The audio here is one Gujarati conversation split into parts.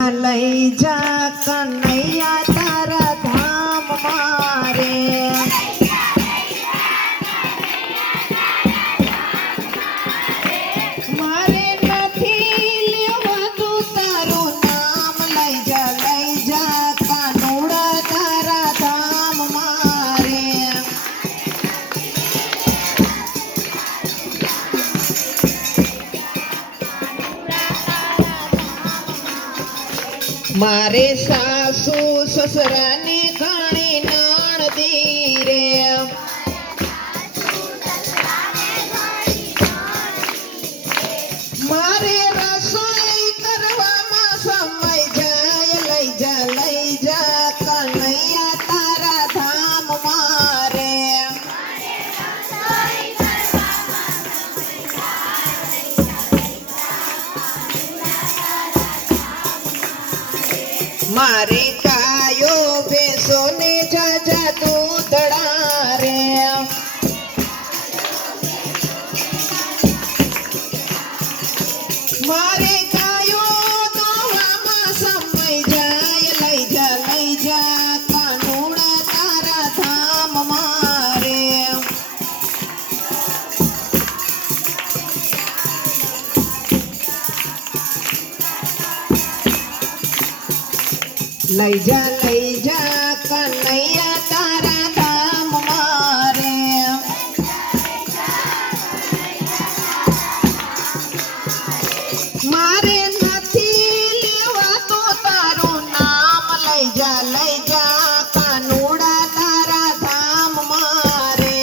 લઈ જા કનૈયા તારા ધામ મારે મારે નથી લેવાનું તારું નામ લઈ જા કાનુડા તારા ધામ મારે મારે સાસુ સસરાની ઘણી નાણદી રે મારે રસોઈ કરવામાં સમય જાય લઈ જા કનૈયા તારા ધામ મારે મારે ગાયો ભેંસો ને જાજા દૂધડા રે મારે ગાયો દોવામાં સમય જાય લઈ જા કાનુડા તારા ધામ મારે લઈ જા કનૈયા તારા ધામ મારે મારે નથી લેવાતો તારું નામ લઈ જા કાનુડા તારા ધામ મારે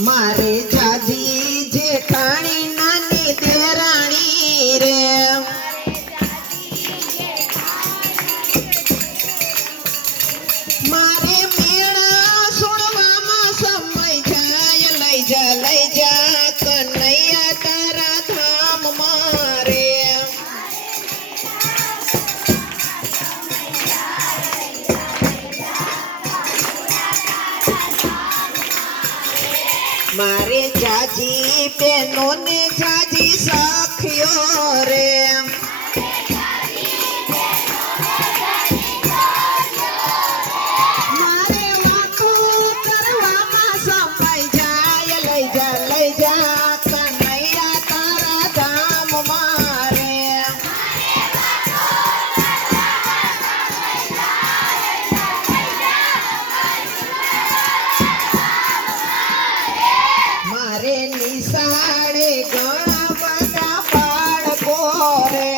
મારે જાજી જેઠાણી નાની દેરાણી રે મારે મેળા સુણવામાં સમય જાય લઈ જા કનૈયા તારા ધામ મારે મારે જાજી બેનો ને જાજી સખીઓ રે મારે વાતો કરવામાં સમય જાય લઈ જા કનૈયા તારા ધામ મારે મારે નિશાળે ઘણા બધા બાળકો રે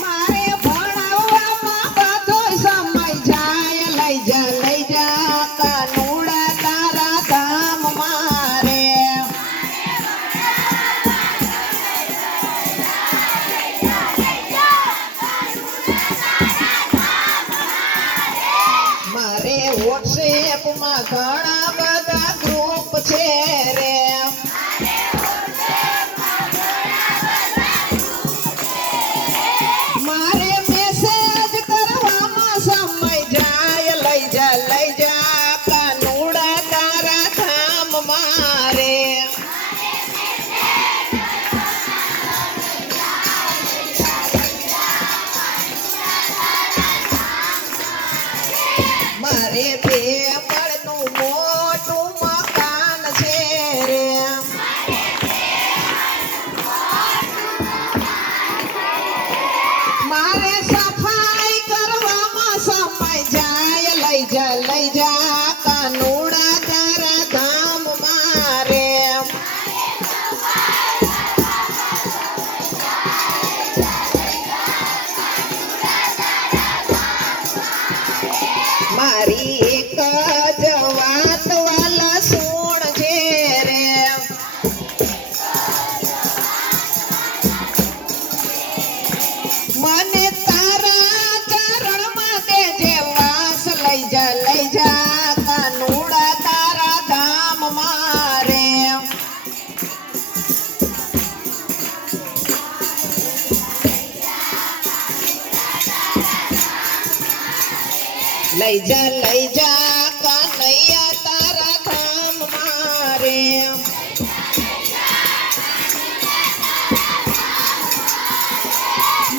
મારે ભણાવવામાં બધો સમય જાય લઈ જા કાનુડા તારા ધામ મારે મારે વોટ્સએપમાં ઘણા બધા ગ્રુપ છે રે મારે મેસેજ કરવામાં સમય જાય લઈ જા કાનુડા તારા ધામ મારે મારે બે માળનું મોટું મકાન છે રે મારે સફાઈ કરવામાં સમય જાય લઈ જા કાનુડા તારા ધામ મારે મારી એક લઈ જા કનૈયા તારા ધામ મારે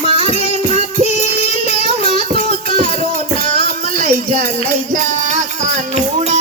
મારે નથી લેવાતું તારું નામ લઈ જા કાનુડા